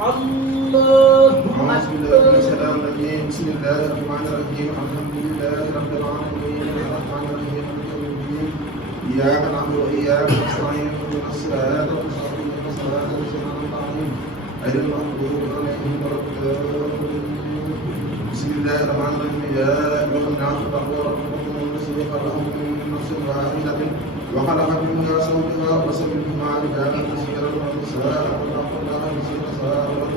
الله أعوذ بالله أكبر. من الشيطان الرجيم. بسم الله الرحمن الرحيم. الحمد لله رب العالمين الرحمن الرحيم مالك يوم الدين. إياك نعبد وإياك نستعين اهدنا الصراط المستقيم صراط الذين أنعمت عليهم غير المغضوب عليهم ولا الضالين. بسم الله الرحمن الرحيم. يا أيها الناس اتقوا ربكم الذي خلقكم من نفس واحدة وخلق منها زوجها وبث منهما رجالا كثيرا ونساء واتقوا الله الذي تساءلون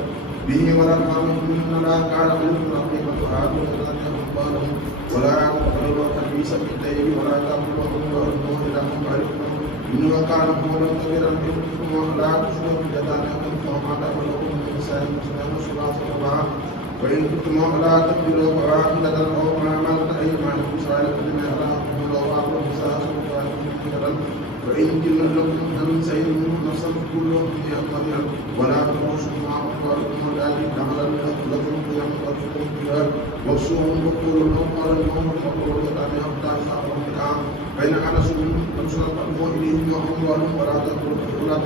به والأرحام إن الله كان عليكم رقيبا. وآتوا الزكاة أموالهم ولا تقربوا الخبيث بالطيب ولا تأكلوا أموالهم إلى أموالكم إنه كان قولا كبيرا منكم. ولا تشركوا باليتامى فما تأكلكم من نساء المسلمين ثلاث أرباع وإن كنتم لا تقدروا فواحدة أو ما ملكت أيمانكم ذلك بما أراكم لو أعطوا النساء شركاء فإن كن لكم أن سيدهم نفسا فكلوا فيها طريقا ولا تغشوا مع أموالكم التي جعل لكم قياما وارزقوهم فيها واغشوهم وقولوا لهم قولا معروفا وقولوا اليتامى حتى يصابوا النكاح فإن أنسوا منكم فادفعوا إليهم أموالهم ولا تقولوا فيها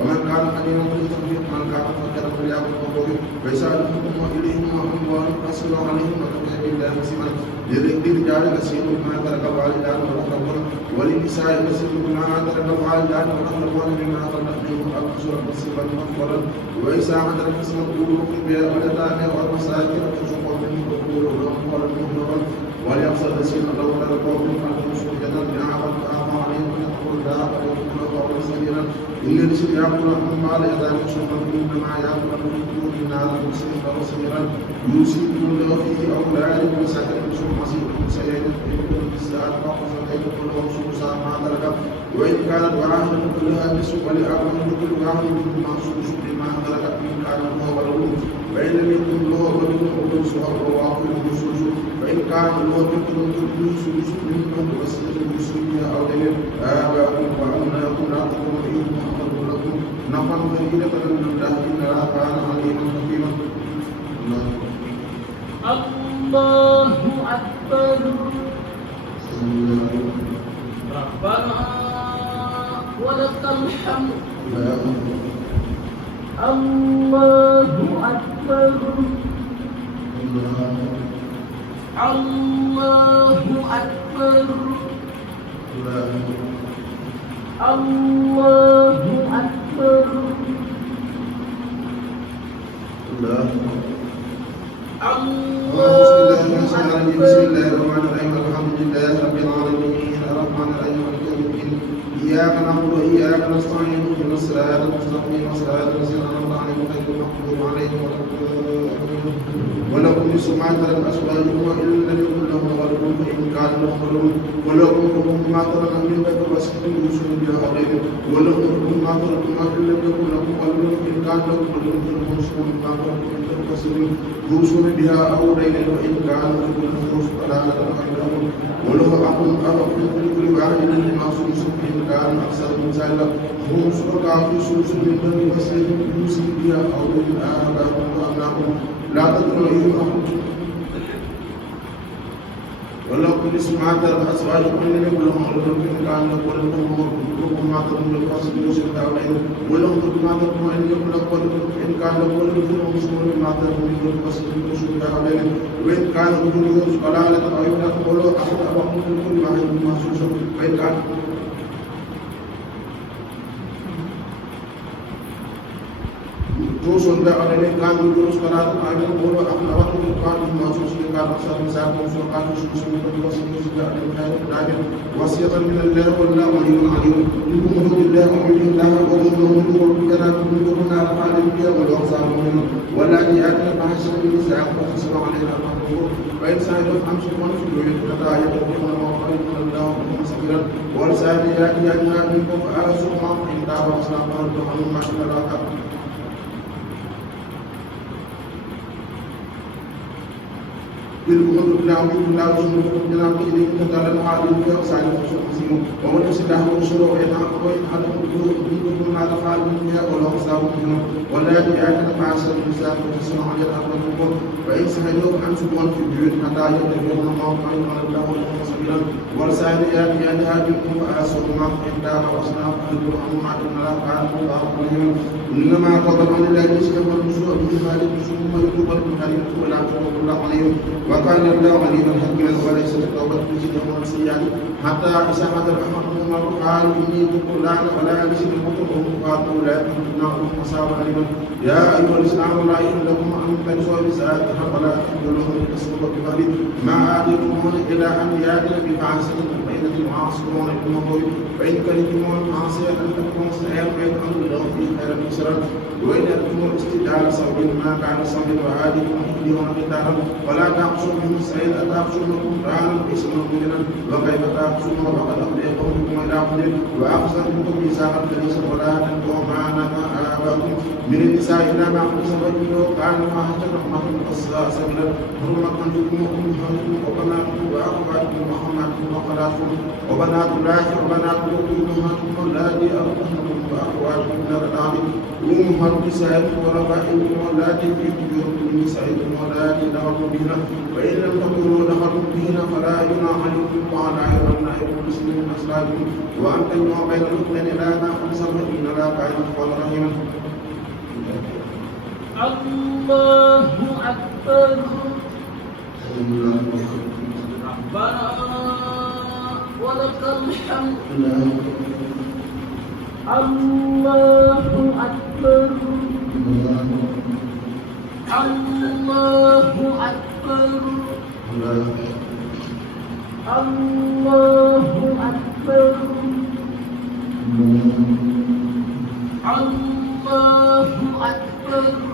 ومن كان قديما فليستنفق من كان فقيرا فليأكل بقوله فيسألهم إليهم أموالهم فاسألوا عليهم وكفى بالله حسيبا للرجال نصيب مما ترك الوالدان والأقربون وللنساء نصيب مما ترك الوالدان والأقربون مما تركتم أنفسهم نصيبا مغفورا وإذا حضر القسمة قولوا واليتامى والمساكين فارزقوا منهم وقولوا لهم قولا معروفا وليخشى الذين لو تركوا من خلفهم سورية ضعافا فأعطوا عليهم ويتقوا الله ويقولوا قولا سديدا إن الذين يأكلون أموال اليتامى ظلما إنما يأكلون في بطونهم نارا وسيئا وسعيرا يوصيكم الله في أولادكم وسكن مسيركم سيئا فإن الساعة فقط كلهم سوسا ما ترك وإن كانت واحدة كلها نصف ولأبوهم كل واحد منهما سدس مما تركت إن كان له ولد وإن لم يكن له ولد فليس وأخوه السدس وإن كان له بنت فله السدس منهم وصية المسلمين أو دليل آباؤكم وأبناؤكم لا تقوموا إليهم وأقربوا لكم نفعا قليلا من الله إن الله كان عليما حكيما. الله أكبر. ربنا ولك الحمد. الله أكبر. الله أكبر. الله أكبر. بسم الله الرحمن الرحيم. الحمد لله رب العالمين الرحمن الرحيم مالك يوم الدين. إياك نعبد وإياك نستعين اهدنا الصراط المستقيم صراط الذين أنعمت عليهم غير المغضوب عليهم ولا الضالين. ولكم نصف ما ترك أزواجكم وإن لم يكن لهم ولد فإن كان لهم ولد ولكم ربع ما ترك من ذكر وأسلم يوسف بها أولئك ولكم ربع ما ترك ما إن لم يكن لكم ولد فإن كان لكم ولد فلكم نصف ما ترك من ذكر وأسلم يوسف بها أولئك وإن كان لكم نصف فلا تتقبلون وله أخ من كل واحد منهما سدس إن كان أكثر من ذلك هم شركاء في سدس من بني وصية يوسف بها أولئك آباؤهم وأبناؤهم لا تدرون أيهم ولكم نصف ما ترك أزواجكم إن لم يكن لهم ولد فإن كان لكم ولد ربع ما ترك من الوصية يوسف بها أولئك ولهم ربع ما ترك إن لم يكن لكم ولد فإن كان لكم ولد فلهم نصف ما ترك من الوصية يوسف بها أولئك وإن كان رجل يورث كلالة أو امرأة ولو أحد أبوهم من كل واحد منهما سدس فإن كان جوز أولئك كانوا يورث كلالة أو امرأة ولو أحد أبوهم من كل منهما سدس فإن كان أكثر من ذلك هم شركاء في سدس من بني وصية يوسف بها أولئك وصية من الله والله ولي عليم منكم حدود الله ومن الله ورسوله منكم وبكذا منكم نار خالد فيها والأغصان منهم والتي آتنا فحسن من نسائكم فحسن علينا الحقوق وإن سألوا أمسكون في البيوت حتى يتقون وقالوا الله منهم سبيلا والسابقات يأتينا منكم فآسوا ما إن دعوا أصلاً فردوا عنهم ما شاء بالأمور لا أمور لا رسول لا إليه متعلم عليه وسائل الرسول مسلم ومن يسلح ورسوله ويتعلم الدروب منكم على خالد منها ولا أصاب منهم واللاتي آتت معاشر النساء وتسمع على الأرض منكم فإن سهلوا فأمسكوهن في البيوت حتى يتبين الله ما يقال الله لكم سبيلا والسائلات يدها منكم فآسرهما فإن تاب وأصلحا فأجرهما إن الله كان غفورا رحيما إنما قضى عن الله يسلم النسوء بما للنسوء ثم يتوب المحرم ولا تتوب الله عليهم وكان الله عليما حكيما وليست التوبة تجد يوم السيئات حتى إذا حضر أحدهم الموت قال إني تبت الآن ولا يمسك البطن قال أولئك النار وصاب عليهم يا أيها الإسلام لا يحل لكم أن تنسوا بساعتها ولا تحل لهم لتسلكوا بقبل ما آتيتمون إلى أن يأتين بفاحشة مبينة وعاصرون بالمغضوب فإن كرهتموه معصية أن تكون سعيا فيجعل الله فيه خيرا يسرا وإن أردتم استدعاء صوب ما كان صوب وآتيكم تحديون قتالا ولا تقصوا منه سعيد أتقصونكم رانا اسما مجنا وكيف تقصون وقد أخليكم إلى قدر وأخذتكم ميثاقا كريسا ولا تنكحوا ما نكح آباؤكم من النساء إلا ما قد سبقوا كانوا فاحشة رحمة سبيلا حرمت عليكم أمهاتكم وبناتكم وأخواتكم وأخواتكم وخالاتكم وبنات الله وبنات أمهاتكم اللاتي أرضعنكم وأخواتكم من الرضاعة وأمهات نسائكم وربائبكم اللاتي في حجوركم من نسائكم واللاتي دخلتم بهن وإن لم تكونوا دخلتم بهن فلا جناح عليكم وعلى أبنائكم المسلمين من أصلابكم وأن تجمعوا بين الركنين لا تأخذوا إن لا كان غفورا رحيما الله أكبر ربنا ولك الحمد الله أكبر الله أكبر الله أكبر الله أكبر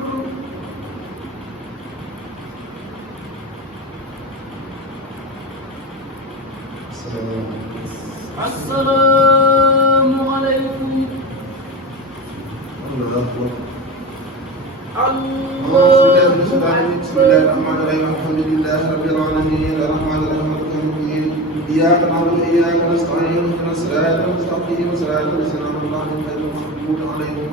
السلام عليكم الله أكبر الله بسم الله الرحمن الرحيم الحمد لله رب العالمين الرحمن الرحيم مالك يوم الدين إياك نعبد وإياك نستعين اهدنا الصراط المستقيم صراط الذين أنعمت عليهم غير المغضوب عليهم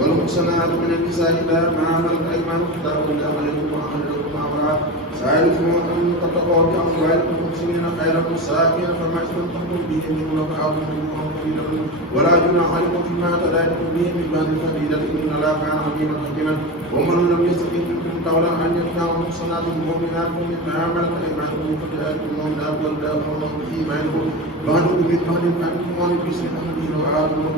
والمحسنات من النساء إلا ما ملكت أيمانكم كتاب الله عليكم وأهلكم أمرا سائلكم أن تتقوا بأموالكم محسنين خيرا مساكين فما استمتعتم به من فآتوهم ولا جناح عليكم فيما تداينتم به من بعد الفريضة إن الله كان عليما حكيما ومن لم يستطع منكم قولا أن ينكح المحصنات المؤمنات مما ملكت أيمانكم فآتوهم المؤمنات والآخرون في إيمانكم وأنتم من أهل فأنتم عن باسم أهله وآتوهم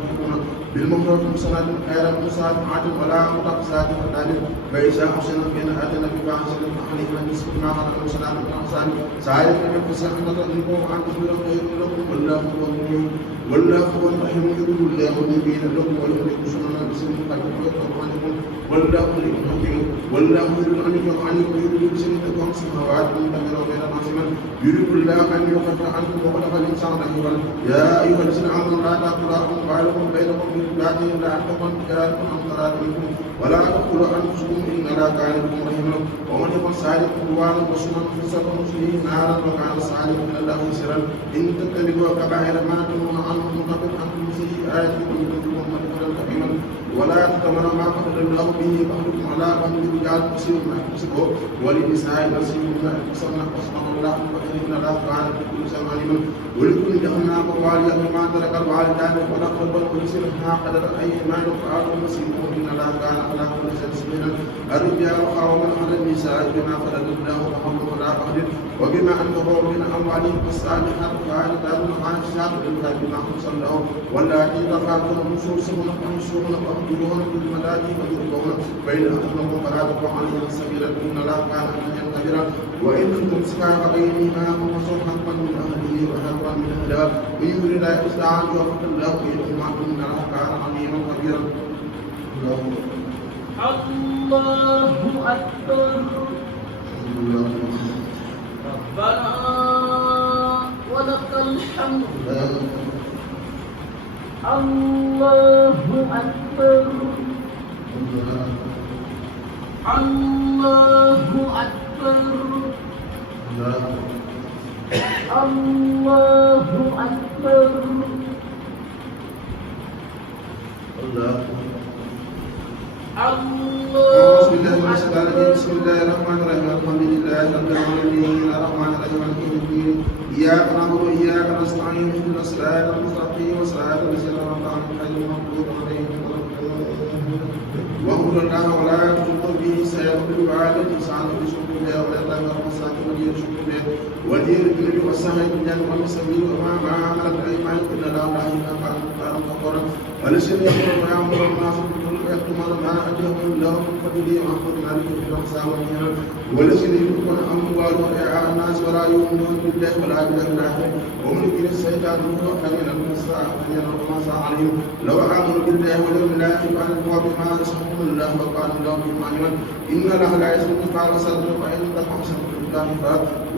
بالمهرة المحصنات غير مسافحات ولا متقصات فتعلم فإذا أحسن بين أتنا بفاحشة فعليها نصف ما على المحصنات الأحسان سائر من فسحنا تظلموا أن تخبروا خير لكم والله هو المؤمن والله هو الرحيم يقول الله مبين لكم ويهلك سننا بسم قد يقول عنكم والله عليم حكيم والله يريد أن يقطع عنكم يريد بسنتكم سماوات منتظرة غير ناصما يريد الله أن يخفف عنكم وخلق الإنسان ضعيفا يا أيها الذين آمنوا لا تأكلوا أموالكم بينكم بالباطل إلا أن تكون تجارة عن تراض منكم ولا تقتلوا أنفسكم إن الله كان بكم رحيما ومن يكن سارقا قربانا وصما فسوف نصليه نارا وكان سارقا من الله يسرا إن تجتنبوا كبائر ما تنهون عنه نكفر عنكم سيئاتكم وندخلكم مدخلا كريما ولا تتمنوا ما فضل الله به بعضكم على بعض الرجال نصيب ما يكسبوا وللنساء نصيب ما يكسبن واصبر الله فإن الله كان بكل شيء عليما ولكل جعلنا موالي مما ترك الوالدان والأقربون ولسلها قدر أيمان فآتوا نصيبهم إن الله كان على كل شيء سبيلا الرجال قوامون على النساء بما فضل الله بعضهم على بعض وبما أنفقوا من أموالهم فالصالحات قانتات عائشات بالله بما أحسن لهم واللاتي تخافون نشوزهن فاحصوهن واهجروهن في المضاجع فاضربوهن فإن أطعنكم فلا تبغوا عليهن سبيلا إن الله كان عليا كبيرا وإن تمسكا فبينهما فانصر حقا من أهله وحقا من أهلها إن يريد إصلاحا يوفق الله بينهما إن الله كان عليما كبيرا الله أكبر ربنا ولك الحمد الله أكبر الله أكبر الله أكبر أعوذ بالله من الشيطان الرجيم بسم الله الرحمن الرحيم الحمد لله رب العالمين الرحمن الرحيم مالك يوم الدين إياك نعبد وإياك نستعين اهدنا الصراط المستقيم صراط الذين أنعمت عليهم غير المغضوب عليهم ولا الضالين واغفر الله ولا تشرك به سيغفر بعدك سعد بشكر الله ولا تغفر المساكين ودين شكر الله ودين النبي والسهل بالجنة والمسلمين وما عملت أيمانكم إلا لا إله إلا أنت غفورا ولسن يقول ويعمر الناس ويكتمون ما أجرهم الله من فضله وأحمد عليك في الأقسام والجنة والذين يؤتون أموالهم رئاء الناس ولا يؤمنون بالله ولا بالله الآخر ومن كل الشيطان فمن المساء ما سعى عليهم لو آمنوا بالله واليوم الآخر فأنتم بما رزقهم الله وقال الله بما علما إن الله لا يسلم مثقال ذرة وإن تك حسنة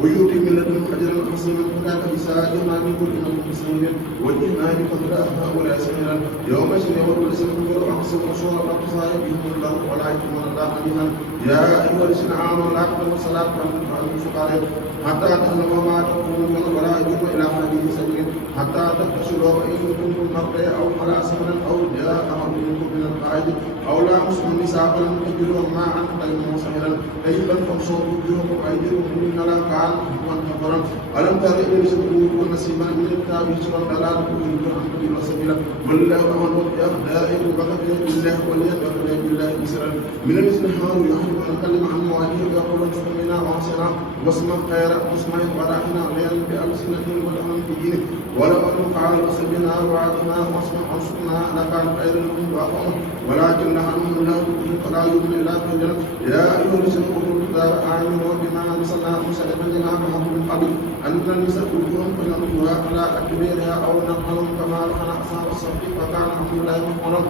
ويؤتي من لدنه أجرا حسنا وكان بسائرنا من كل المسلمين وجئنا بقدر هؤلاء سهلا يوم يود الذين كفروا أحسن وشورا لا تصاحبهم الله ولا يكتمون الله حديثا يا أيها الذين آمنوا لا تقربوا الصلاة وأنتم سكارى حتى تعلموا ما تقولون ولا يجوز إلى حديث سبيل حتى تغتسلوا وإن كنتم مرضى أو على سفر أو جاء أحد منكم من القائد أو لامستم النساء فلم تجدوا ماء فليموا سهلا طيبا فامسحوا وجوهكم وأيديكم إن الله كان عفوا غفورا ألم تر إلى الذين أوتوا نصيبا من الكتاب يشرون ضلالا ويريدون أن تضلوا سبيلا والله أمر بأخلاق وبكفر بالله وليكفر بالله إسرا من الذين حاولوا يحرمون الكلم عن مواجهه ويقولون سمعنا وعصينا واسمع خير واسمع وراحنا ليلا بألسنتهم والأمن في دينه ولو أنهم فعلوا سبنا وعدنا واسمع أنصرنا لكان خيرا لهم وأقوم ولكن لعنهم الله فلا يؤمن إلا بالجنة يا أيها الذين أوتوا الكتاب آمنوا بما أرسلنا مصدقا لما معهم من قبل أن نلمس وجوههم فنردها على أدبارها أو نقلهم كما لعن أصحاب الصف وكان أمر الله مفعولا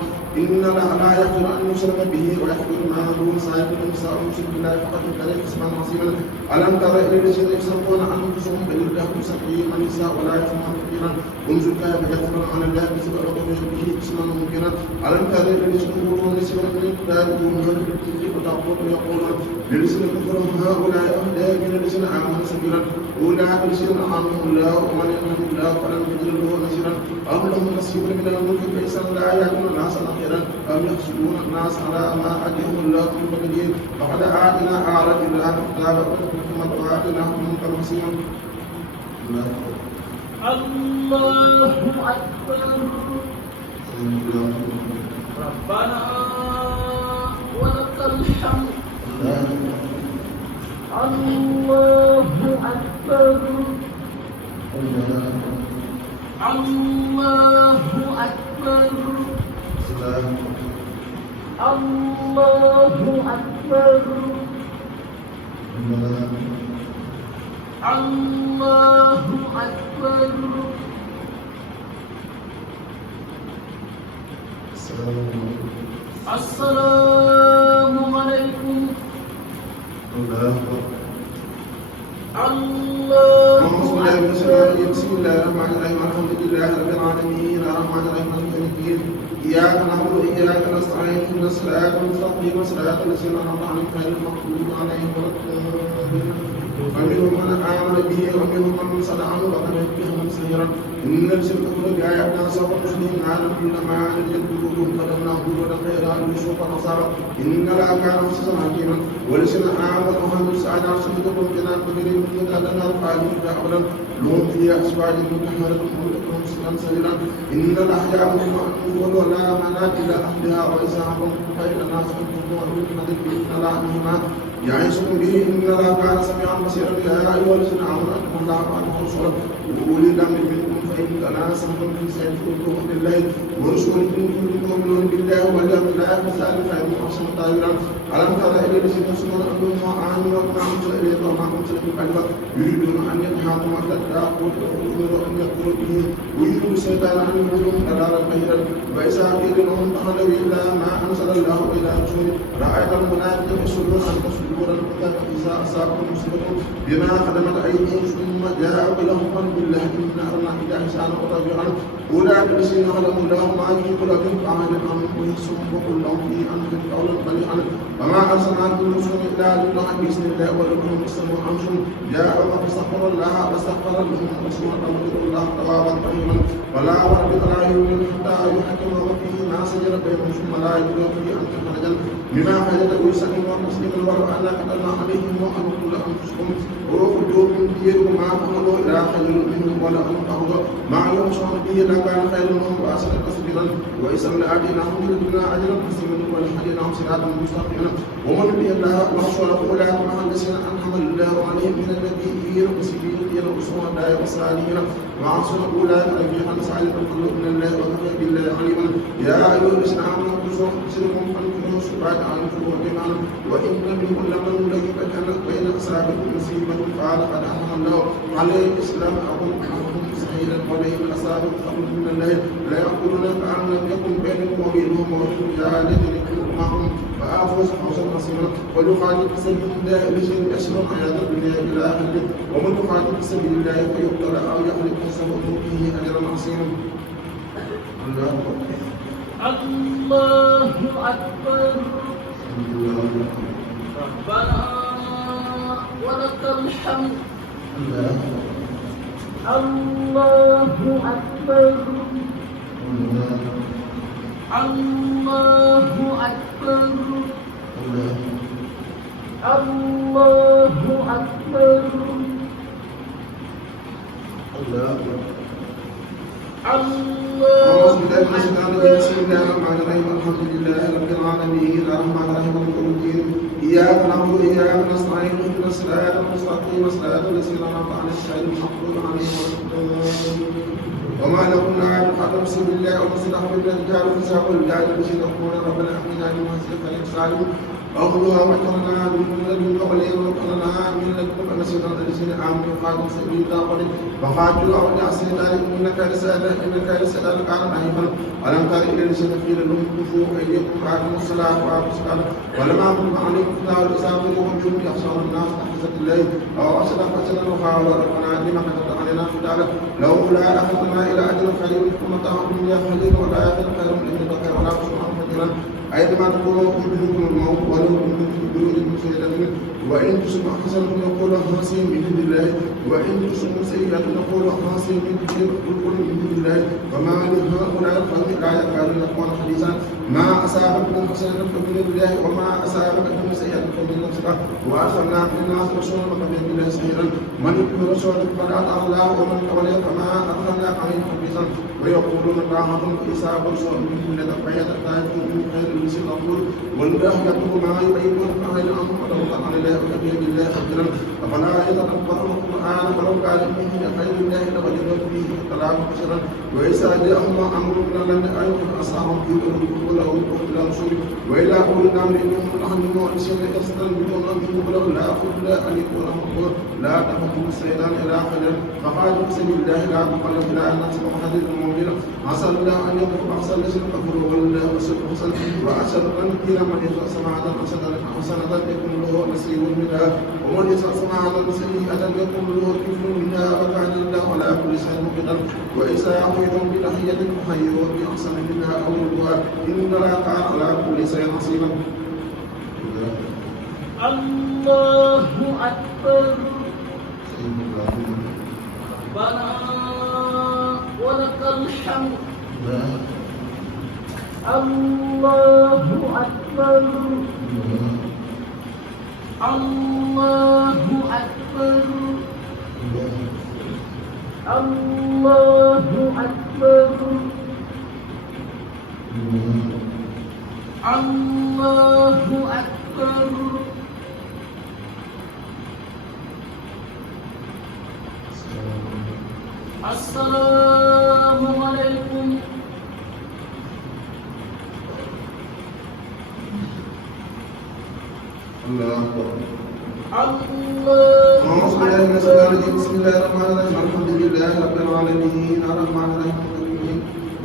إن الله لا يغفر أن يشرك به ويغفر ما دون ذلك لمن يشاء يشرك بالله فقد ابتلى إثما عظيما ألم تر إلى الذين يصرفون أنفسهم بل الله يسقي من يشاء ولا يسمع كثيرا انظر كيف يكفرون عن الله بسبب به إثما ممكنا ألم تر إلى الذين أوتوا نصيبا من الكتاب يؤمنون بالكتاب وتعقلون يقولون للذين كفروا هؤلاء أهدى من الذين آمنوا سبيلا أولئك الذين أنعمهم الله ومن ينعم الله فلن تجد له نصيرا أم لهم نصيب من الملك فإذا لا يأتون الناس خيرا أم يحسدون الناس على ما آتاهم الله من فضله فقد آتينا آل الله كتابا وحكمة وآتيناهم ملكا وحكمة الله أكبر ربنا ولك الحمد الله أكبر الله أكبر الله أكبر الله أكبر السلام عليكم الله بسم الله الرحمن الرحيم الحمد لله رب العالمين الرحمن الرحيم مالك يوم الدين إياك نعبد وإياك نستعين اهدنا الصراط المستقيم صراط الذين أنعمت عليهم غير المغضوب عليهم ولا الضالين فمنهم من آمن به ومنهم من صد عنه وقد يكفيهم سيرا إن الذين كفروا بآياتنا سوف نصليهم نارا كلما نضجت جلودهم بدلناهم جلودا غيرها ليذوقوا العذاب إن الله كان عزيزا حكيما والذين آمنوا وعملوا الصالحات سنلهم جنات تجري من تحتها الأنهار خالدين فيها أبدا لهم فيها أزواج مطهرة وملكهم سكنا سبيلا إن الله يأمر بالمعروف ولا أمانات إلى أهلها وإذا حكمتم بين الناس أن تحكموا بالعدل إن الله عليم يعظكم به إن الله كان سميعا بصيرا يا أيها الذين آمنوا اتقوا الله وأطيعوا الرسول وأولي الأمر منكم فإن تنازعتم في شيء فردوه لله ورسوله إن كنتم تؤمنون بالله واليوم الآخر فذلك خير وأحسن تأويلا ألم تر إلى الذين يحسنون أنفسهم وآمنوا بما أنزل إليك وما أنزل من قبلك يريدون أن ينهاكم عن التأخر وأمروا أن يكفروا به ويريد الشيطان أن يهديهم ضلالا بعيدا وإذا قيل لهم تعالوا إلى ما أنزل الله إلى رسوله رأيت المنافقين يصدون عنك صدورا إذا أصابهم مصيبة بما قدمت أيديهم ثم جاءوا لهم بالله إن أرنا إلى إحسانا وتوفيقا أولئك الذين علموا الله ما في قلوبهم فأعلم عنهم ويحسنهم وقل لهم في أنفسهم قولا بليغا وما أرسلنا من رسول إلا لله بإذن الله ولكم يستمعون عنهم جاءوا فاستغفر الله واستغفر لهم وسمع الله توابا رحيما ولا ربك لا يؤمن حتى يحكموا فيه ما سجل بينهم ثم لا يجدون في أنفسهم حرجا مما حاجته يسلم ومسلما ولو أنا كتبنا عليهم وأن اقتلوا أنفسكم وأخرجوا من ديرهم ما فعلوا إلى خير منهم ولا أن تأخذوا ما ينصرون به لكان خيرا لهم وأحسن تسبيلا وإذا لآتيناهم من لدنا أجرا حسنا ولهديناهم صراطا مستقيما ومن يطع الله ورسوله أولئك مع الذين أنعم الله عليهم من النبيين والصديقين والشهداء والصالحين وحسن أولئك رفيقا سعيدا القلوب من الله وكفى بالله عليما يا أيها الذين آمنوا اغفروا أنفسكم فانفروا سبعة أنفسكم وإيمانا وإن منهم لمن ليبتن بين أصابعكم مصيبة قال قد أنعم الله عليه الإسلام أقول عنهم سعيدا ولئن أصابكم فضل من الله لا يقولون كأن لم يكن بينكم وبينهم موعد يا ليتني كنت معهم فآفوز فوزا عظيما وليقاتل في سبيل الله الذين يسرون حياة الدنيا إلى آخره ومن يقاتل في سبيل الله فيقتل أو يخلق فسوف نؤتيه أجرا عظيما. الله أكبر. الله أكبر. ربنا ولك الحمد. الله أكبر. الله أكبر. الله أكبر. بسم الله الرحمن الرحيم الحمد لله رب العالمين الرحمن الرحيم مالك يوم الدين إياك نعبد وإياك نستعين اهدنا الصراط المستقيم صراط الذين أنعمت عليهم غير المغضوب عليهم ولا الضالين وما لكم لا نقاتل في سبيل الله ونستحب الرجال والنساء والولدان الذين يقولون ربنا احمنا من وسيلة الإنسان أخذها وجعلنا من لدنك وليا وجعلنا من لدنك نصيرا الذين آمنوا وقاتلوا في سبيل الله فقاتلوا أولياء السيطان إنك رسالة كان ضعيفا ألم تر إلى الذين قيل لهم كفوا أيديكم وأقيموا الصلاة وآتوا الزكاة ولما كتب عليكم القتال والإصابة وهم يخشون الناس تحت الله أو أشد فسدا وقالوا ربنا لما كتبت علينا القتال لولا أخذنا إلى أجل قريب ومتاع الدنيا قليل والآخرة خير لمن اتقى ولا تخشون كثيرا أينما تقولوا يدرككم الموت ولو كنتم في بروج مشيدة وإن تصبوا حسنة يقولوا هذه من عند الله وإن تصبوا سيئة يقولوا هذه من عند الله فما لهؤلاء القوم لا يكادون يفقهون حديثا ما أصابكم حسنة فمن الله وما أصابكم سيئة فمن نفسك وأرسلنا في الناس رسولا وكفى بالله شهيدا من يطع رسوله فلا أغلى ومن تولى فما أرسلنا عليه حفيظا ويقولون طاعة فإذا برسوا من كل تقوية طائفة من خير المسلم الأقول والله يكتب ما يبينون فأهل أن وتوكل على الله وكفى بالله خبيرا أفلا يتدبرون القرآن ولو كان من خير الله لوجدوا فيه اختلافا كثيرا وإذا جاءهم أمر لم يكن أصحابهم يدركون له إلى رسول وإلى أولي الأمر إنهم نحن مؤنسين يستنبطون منه ولو لا بد أن يكون مقبول لا تفهم الشيطان إلى خير فقالوا في سبيل الله لا تقل إلى أن نسمع حديث المؤمنين عسى الله أن يغفر أحسن الذين كفروا والله وسلم حسن وأشهد أن كثيرا من يسمع سماعة حسنة يكون له نصيب منها ومن يسمع سماعة سيئة يكون له كفر منها وكان الله على كل شيء مقيتا وإذا أعطيتم بتحية فحيوا بأحسن منها أو ردوها إن الله كان على كل شيء حسيبا. الله أكبر. ربنا ولك الحمد. الله أكبر. الله أكبر. الله أكبر. الله أكبر. السلام عليكم. الله أكبر. الله أكبر. بسم الله الرحمن الرحيم الحمد لله رب العالمين الرحمن الرحيم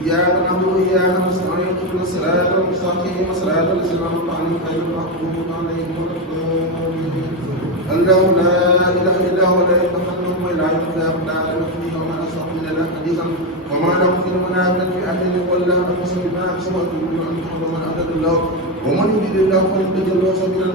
إياك نعبد وإياك نستعين اهدنا الصراط المستقيم صراط الذين أنعمت عليهم غير المغضوب عليهم ولا الضالين الله لا إله إلا هو لا يتخلف ولا يخاف لا علم فيه وما أصاب من إلا حديثا وما له في المنافق في أهل ولا أقسم بما أقسم أن محمد من أتى الله ومن يريد الله فلن تجد له سبيلا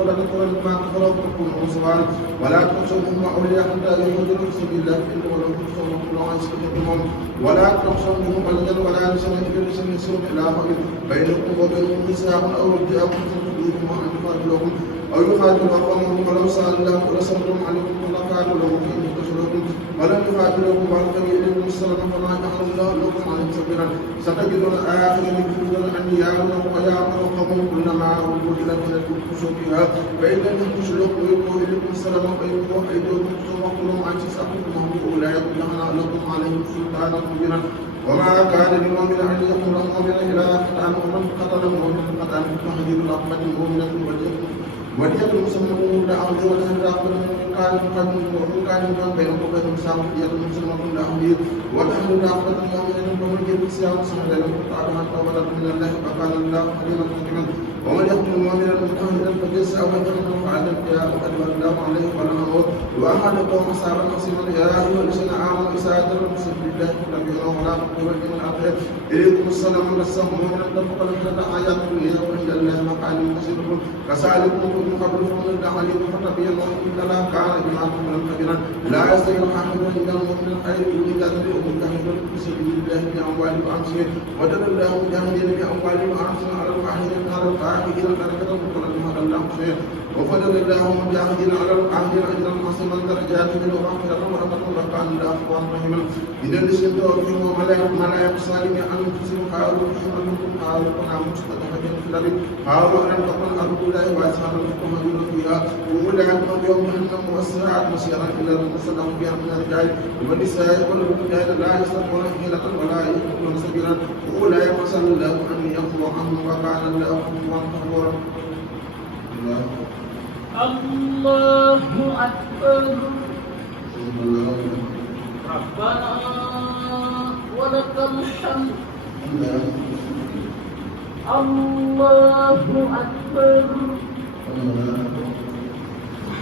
ولا تكون ما كفر وتكون سواء ولا تحسبهم أولياء حتى يهدوا في سبيل الله فإن ولو تحسبهم كل عن سبيلهم ولا تحسبهم أبدا ولا لسان إلا لسان يسوع إلى فقد بينكم وبينهم نساء أو رجاءكم فتدوهم وأن تقاتلوهم أو يقاتلوا قومهم ولو سأل الله ولسلم عليكم ولقاتلوهم فإن تشركوا ولم يقاتلوكم وألقوا إليكم السلام فما جعل الله لكم عليهم سبيلا ستجدون آخرين يكفرون أنبياء ويعملوا قوم كلما أوتوا إلى الجنة يخشوا فيها فإن لم تشركوا ويلقوا إليكم السلام فيلقوا أيديكم وقلوا عن تسألكم أولئك جعلنا لكم عليهم سلطانا مبينا وما كان لمؤمن أن يقول مؤمنا إلى قتال ومن قتل مؤمنا قتل فهدي برحمة مؤمنة وليكن مسلمون لا أرجو أن تأخذ من كان قبل ومن كان من بينكم وبين مسلم وليكن مسلمون لا أمير وتحل دعوة المؤمنين ومن يجب السياق صحيح لهم تعالى توبة من الله فقال الله حليما حكيما ومن يقتل مؤمنا متعمدا فجزاء وجهنم فعلا يا أكبر الله عليه ولعنه وأحد قوم صابا حسيما يا أيها الذين آمنوا إذا تلبسوا بالله فلم ولا تقتلوا من الآخرة إليكم السلام والسلام مؤمنا تفقد من آيات الدنيا وعند الله مقال كثير كذلك من قبل فمن الله عليكم فتبينوا إن الله كان بما تعملون خبيرا لا يستوي الحاكمون عند المؤمن الخير إلا تدعوا مجاهدون في سبيل الله بأموالهم وأنفسهم وتدعوا الله مجاهدين بأموالهم وأنفسهم على الواحدين على القاعدين درجة وكل ما الله خير وفضل الله مجاهدين على القاعدين أجرا عظيما درجات منه مغفرة ورحمة وكان الله غفورا رحيما إذا لسنت وفيهم وملائكة الصالحين أنفسهم قالوا فيهم أنكم قالوا كنا مستضعفين في الأرض قالوا ألم تكن أرض الله واسعة تهاجرون فيها وأولئك يوم جهنم والساعة مسيرا إلا المستضعف بها من الرجال والنساء والرجال لا يستطيعون حيلة ولا يهتدون سبيلا وأولئك أسأل الله أن يغفر عنهم وكان الله غفورا الله أكبر ربنا ولك الحمد الله أكبر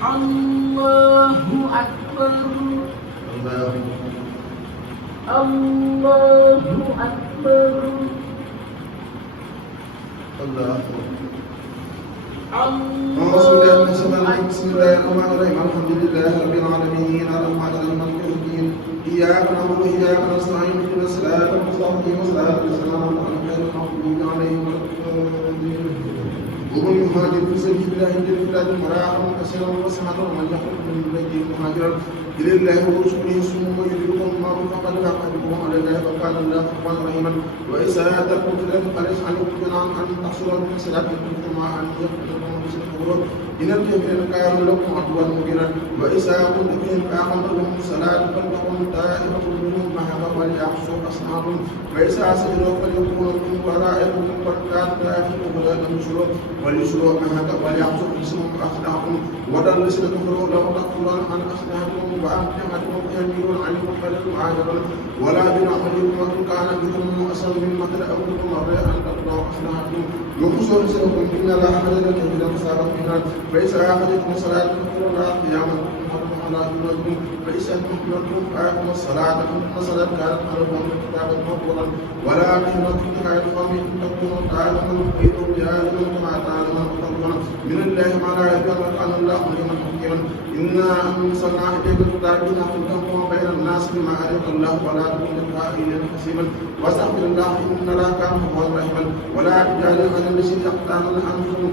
الله أكبر الله أكبر بسم الله الرحمن الرحيم الحمد لله رب العالمين الرحمن الرحيم مالك يوم الدين إياك نعبد وإياك نستعين اهدنا الصراط المستقيم صراط الذين أنعمت عليهم غير المغضوب عليهم ولا الضالين ومن يهاجر في سبيل الله يجد في الأرض مراحا كثيرا وسعة ومن يخرج من بيته مهاجرا إلى الله ورسوله ثم يدركهم الموت فقد لاق أجرهم على الله وكان الله غفورا رحيما وإذا أتاكم في الأرض فليس عليكم جناح أن تحصروا من صلاة كنتم مع أن يقتلكم بسنة إن الكافرين كانوا لكم عدوا مبينا وإذا كنت فيهم فأقمتم لهم الصلاة فلتقم طائفة منهم معك وليعصوا أصنامهم وإذا سجدوا فليكونوا من ورائكم والكافرون فلا تنشروا وليشروا معك وليعصوا اسمهم أصنامهم وتلبسوا كفروا لو تكفرون عن أصنامهم وأمتعتهم يميلون عنكم فلكم عاجلون ولا جناح عليكم وإن كان بكم أسر من مثل أو بكم مرة أن تقطعوا أصنامكم يخشوا رسلكم إن لا أحد لم يجد مسارا فإذا أخذتم الصلاة فاذكروا الله قياما على جنوبكم فإذا أحملتم فأقيموا الصلاة إن الصلاة كانت عليكم كتابا موقوتا ولا تهنوا في القوم إن تكونوا تعلمون فإنهم جاهلون كما تعلمون وتقولون من الله ما لا يعلم وكان الله عليما حكيما إنا أنزلنا إليك الكتاب لتحكم بين الناس بما أراك الله ولا تكن للخائنين حسيبا واستغفر الله إن الله كان غفورا رحيما ولا تجادل عن الذين يقتلون أنفسهم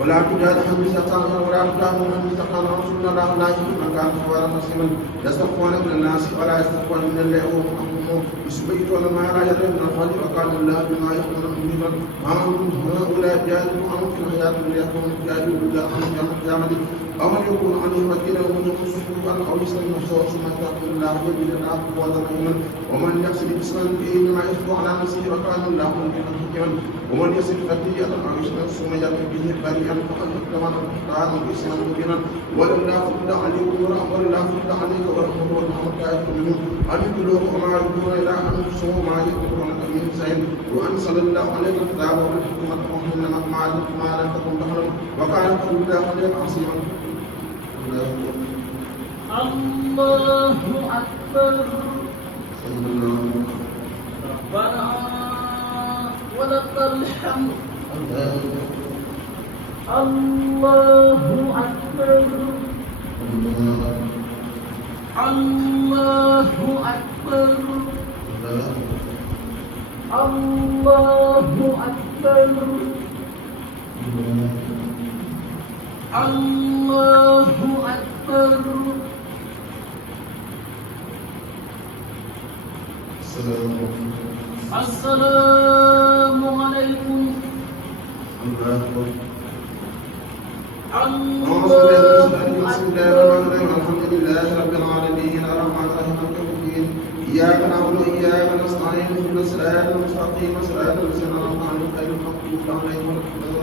ولا تجادل عن الشيطان ولا تجادل عن الشيطان رسول الله لا يحب من كان غفورا رحيما يستغفرون من الناس ولا يستغفرون من الله وهم يثبتون ما لا يدرون من الفضل وكان الله بما يفعلون مبينا ما هم هؤلاء جادلوا عنهم في الحياة الدنيا وهم جادلوا عنهم يوم القيامة أو من يكون عليه وكيلا ومن يكون صحبا أو يسلم نفسه ثم يتقي الله يجد الله قوة رحيما ومن يكسب إثما فإنما يثم على نفسه وكان الله مبينا حكيما ومن يكسب خطيئة أو يشرك ثم يأتي به بريئا فقد احتمل بهتانا وإثما مبينا ولله فضل عليكم ولله فضل عليك ورحمته والرحمة آية منه أن يدلوه وما يدلون إلى أنفسهم وما يذكرون من شيء وأنزل الله عليك الكتاب والحكمة وحكمة ما لم تكن تحرم وكان فضل الله عليك عظيما. الله أكبر أكبر ربنا ولك الحمد الله أكبر الله أكبر الله أكبر الله أكبر السلام عليكم الحمد لله رب العالمين الرحمن الرحيم مالك يوم الدين إياك نعبد وإياك نستعين اهدنا الصراط المستقيم صراط الذين أنعمت عليهم غير المغضوب عليهم ولا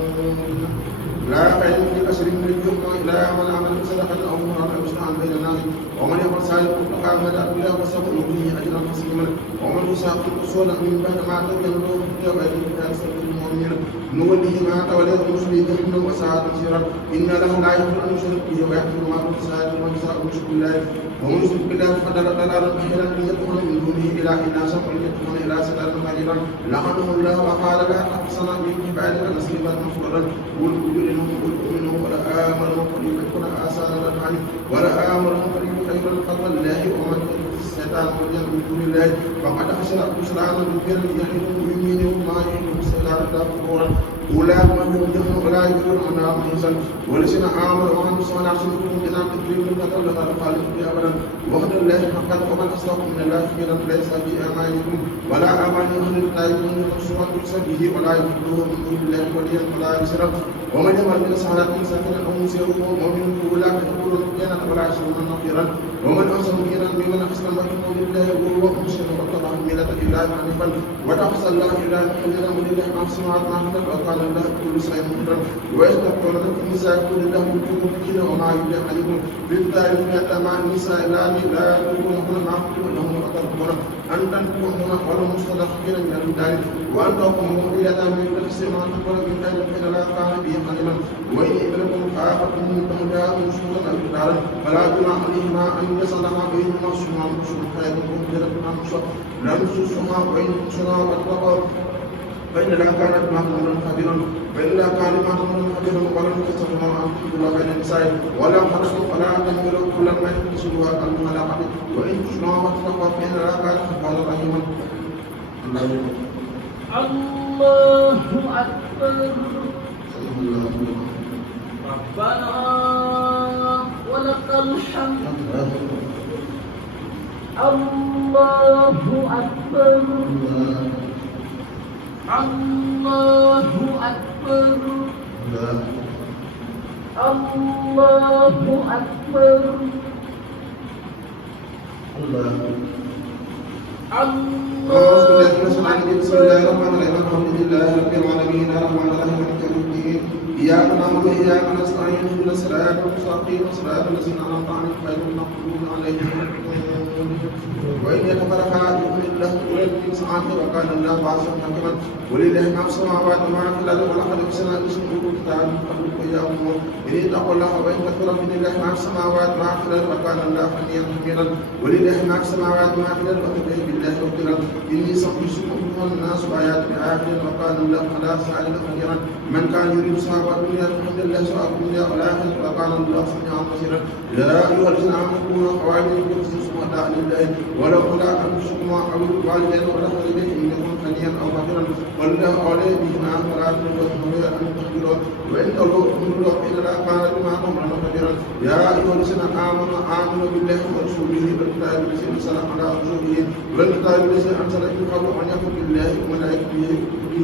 الضالين لا خير في كسر من الجمعة إلا من عمل بصدقة أو نذر أو إصلاحا بين الناس ومن يعمل صالحا فقام الله فسوف نؤتيه أجرا حسنا ومن يساق الرسول من بعد ما تبين له الهدى ويهدي إلى صراط المؤمنين نوله ما تولى ونصليه جهنم وساءت مصيرا إن له لا يغفر أن يشرك به ويغفر ما دون ذلك ومن يشاء يشرك بالله ومن يشرك بالله فقد ضل ضلالا بعيدا ليدخل من دونه إلى ناسا وليدخل إلى صراط مهجرا لعنه الله وقال لا أحسن من عبادك نصيبا مفروضا قل منهم ولا آمنوا فليكن آثارا للعنف ولا آمنوا فليكن خيرا خلق الله ومن الشيطان وليا من دون الله فقد خسر خسرانا كبيرا يحلم يمينه ما يحلم الشيطان لا كفورا أولئك من هم جهنم ولا يجرون عنها محيصا والذين آمنوا وعملوا الصالحات سنكون جنات تجري من تحتها الأنهار خالدين فيها أبدا وعد الله حقا ومن أصدق من الله قيلا ليس في أمانكم ولا أمان أهل الكتاب من يخشوا أن يكسر به ولا يجده من دون الله وليا ولا يسرا ومن يعمل من الصالحات ساكنا أو مسيره مؤمن فأولئك يدخلون الجنة ولا يشركون نقيرا ومن أحسن دينا ممن أسلم وجهه لله وهو محسن واتبع ملة الله حنيفا وتقصى الله إلى محلنا ولله ما في السماوات ما في الأرض وكان الله كل شيء مقدرا ويستغفرون في النساء كل لهم يكونوا بكينا وما يجب عليكم بالتالي مع النساء لا يكونون معكم لهم وتركون أن تنكحون ولا مستضعفين من الرجال وأن تقوموا بيتامى من السماء تقول من خير فإن لا كان به علما وإن ابنكم خافتم فهداه نشورا أو جدارا فلا جناح عليهما أن يصلحا بينهما شرعا مشروع خيركم جنة لم تسمع وإن تسمع واتقوا فإن لا كانت معكم خبيرا فإن لا كان معكم خبيرا ولم تستطيعوا أن تدخلوا بين النساء ولا حرصوا فلا تنكروا كل ما يكتسبها المخلقة وإن تسمعوا واتقوا فإن لا كانت غفورا رحيما الله أكبر ربنا ولك الحمد الله أكبر الله أكبر الله أكبر بسم الله الرحمن الرحيم الحمد لله رب العالمين الرحمن الرحيم مالك يوم الدين إياك نعبد وإياك نستعين اهدنا الصراط المستقيم صراط الذين أنعمت عليهم غير المغضوب عليهم ولا الضالين وإن يتفرقا يؤمن الله ولكن سعاد وكان الله باسطا حكما ولله ما في السماوات وما في الأرض ولقد أرسلنا رسلا أوتوا الكتاب من قبلكم وإياكم إن اتقوا الله وإن تكفروا فلله ما في السماوات وما في الأرض وكان الله غنيا حميدا ولله ما في السماوات وما في الأرض وكفى بالله وكيلا إني سأحشركم أيها الناس بآيات آخرة وكان الله على سائر قديرا من كان يريد ثواب الدنيا فإن الله ثواب الدنيا والآخرة وكان الله سميعا بصيرا يا أيها الذين آمنوا كونوا قوامين بالقسط شهداء لله ولو على أنفسكم أو الوالدين والأقربين إن يكن غنيا أو فقيرا والله أولى بهما فلا تلوثوا أن تخبروا وإن تولوا فإن لا كان بما تمرون خبيرا يا أيها الذين آمنوا بالله ورسوله والكتاب الذي أنزل على رسوله والكتاب الذي أنزل من قبل أن يكفر بالله وملائكته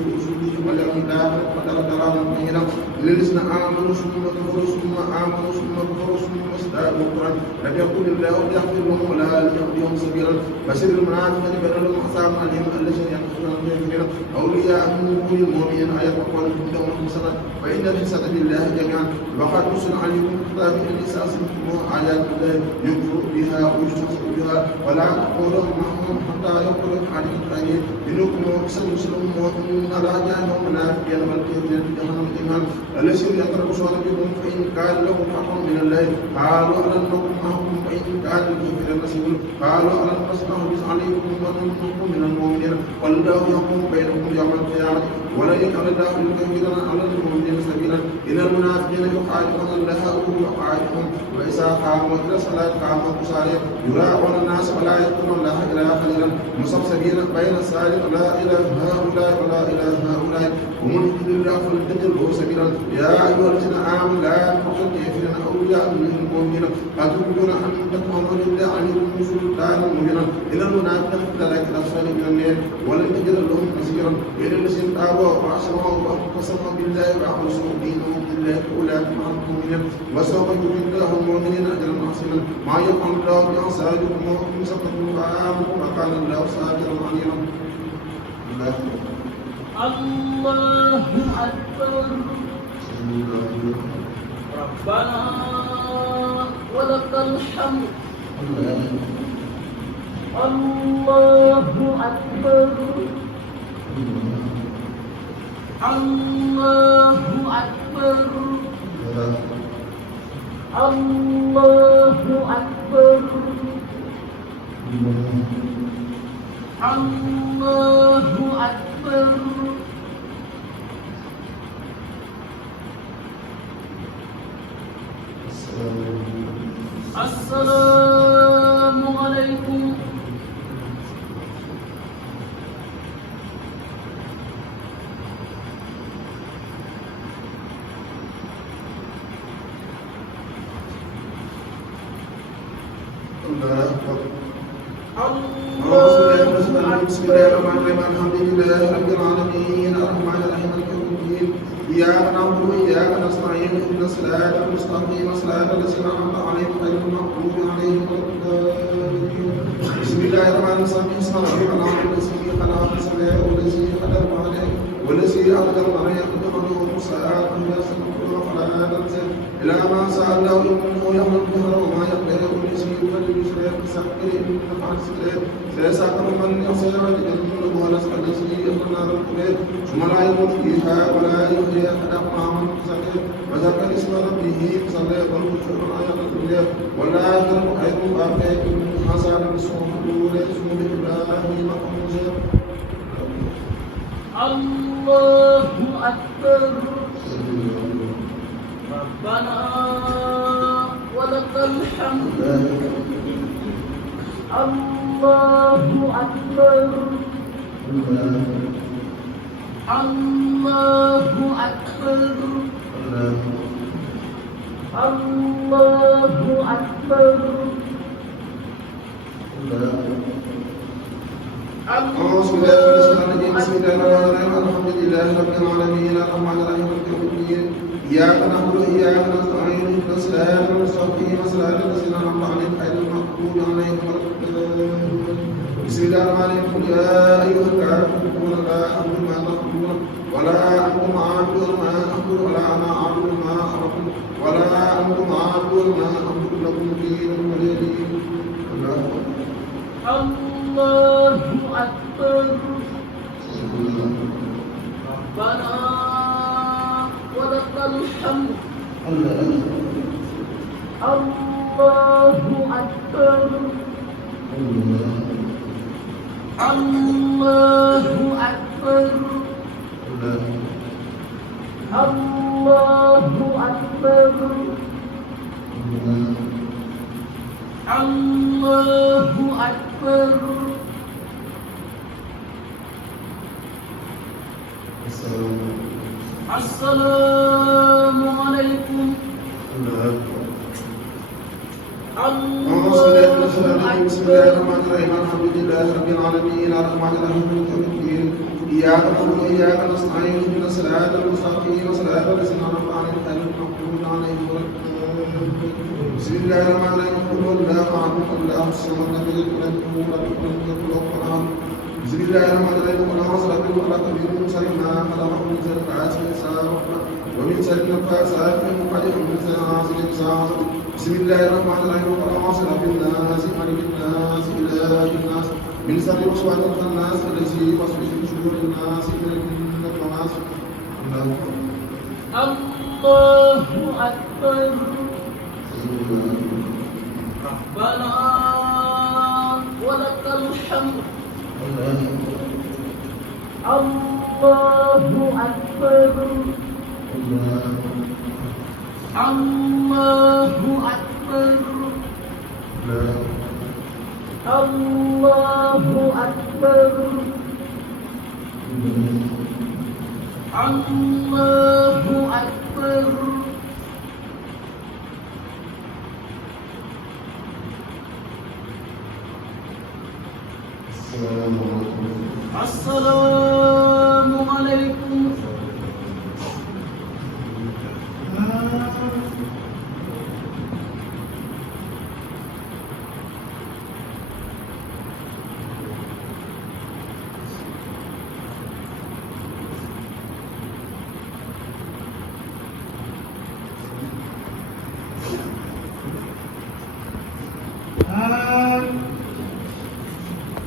ورسوله واليوم الآخر وقدر ضلالا بعيدا للذين آمنوا ثم كفروا ثم آمنوا ثم كفروا ثم ازدادوا كفرا لم يكن الله ليغفر لهم ولا ليهديهم سبيلا بشر المنافقين بأن لهم عذاب أليم الذين يقتلون الكافرين أولياء من دون المؤمنين أيقولون لهم حسنا فإن الحسنة لله جميعا وقد أرسل عليكم كتاب أن يستأذنكم آيات الله يكفر بها ويستهزئ بها ولا تقولوا معهم حتى يقولوا عليكم خير إنكم سنسلم وإن لا جاءهم منافقين والكافرين في جهنم جميعا الذين يتربصون بكم فإن كان لهم حق من الله قالوا ألم نكن معكم فإن كان الكافرين رسول قالوا ألم نستحوذ عليكم ونمنعكم من المؤمنين والله يحكم بينكم يوم القيامة ولن يجعل الله للكافرين على المؤمنين سبيلا إن المنافقين يخادعون الله وهو يخادعهم وإذا قاموا إلى الصلاة قاموا كسالى يراءون الناس ولا يذكرون الله إلا قليلا مسبسبين بين السالك لا إله هؤلاء ولا إله هؤلاء ومن يهد الله فلن تجد له سبيلا يا أيها الذين آمنوا لا تتخذوا الكافرين أولياء من المؤمنين قد تريدون أن تكونوا لله عليكم سلطانا مبينا إن المنافقين في الدرك الأسفل من النار ولن تجد لهم نصيرا إلا الذين تابوا وأصلحوا واعتصموا بالله وأخلصوا دينهم لله فأولئك مع المؤمنين وسوف يؤتي الله المؤمنين أجرا عظيما ما يفعل الله بأنصاركم وإن سقطوا فآمنوا وكان الله ساترا عليما. الله أكبر ربنا ولك الحمد. الله أكبر الله أكبر الله أكبر الله أكبر. السلام عليكم. بسم الله الرحمن الرحيم الحمد لله رب العالمين الرحمن الرحيم مالك يوم الدين إياك نعبد وإياك نستعين اهدنا الصراط المستقيم صراط الذين أنعمت عليهم غير المغضوب عليهم ولا الضالين. بسم الله الرحمن الرحيم اسم ربك العظيم الذي خلق السماء والذي قدر عليه والذي أقدر عليه قدره ساعات فلا تنزل إلى ما سأل الله إنه يوم الظهر وما يقدر يسير فليسير بسكر إن فعل سكر سيسعكم من يصير لجنة ولسك الذي يصنع الكبير ثم لا يموت فيها ولا يحيى أحد من سكر وذكر اسم ربه فصلى والخشوع آية الدنيا ولا يذل خير وآخر حسن بصوره اسمه إبراهيم وموسى. الله أكبر ربنا ولك الحمد. الله أكبر الله أكبر الله أكبر. أعوذ بالله من الشيطان الرجيم بسم الله الرحمن الرحيم الحمد لله رب العالمين الرحمن الرحيم مالك يوم الدين إياك نعبد وإياك نستعين اهدنا الصراط المستقيم صراط الذين أنعمت عليهم غير المغضوب عليهم ولا الضالين. بسم الله الرحمن الرحيم قل يا أيها الكافرون لا أعبد ما تعبدون ولا أنتم عابدون ما أعبد ولا أنا عابد ما أعبدتم ولا أنتم عابدون ما أعبد لكم دينكم ولي دين. الله أكبر ربنا ولك الحمد. الله أكبر الله أكبر الله أكبر الله أكبر. السلام عليكم. بسم الله الرحمن الرحيم الحمد لله رب العالمين الرحمن الرحيم مالك يوم الدين إياك نعبد وإياك نستعين اهدنا الصراط المستقيم صراط الذين أنعمت عليهم غير المغضوب عليهم ولا الضالين. بسم الله الرحمن الرحيم قل هو الله أحد الله الصمد لم يلد ولم يولد ولم يكن له كفوا أحد. بسم الله الرحمن الرحيم قل أعوذ برب الفلق من شر ما خلق ومن شر غاسق إذا وقب ومن شر النفاثات في العقد ومن شر حاسد إذا حسد. بسم الله الرحمن الرحيم قل أعوذ برب الناس ملك الناس إله الناس من شر وسواس الناس الذي يوسوس في صدور الناس من الجنة والناس. الله أكبر الله أكبر الله أكبر الله أكبر الله أكبر السلام عليكم Ah.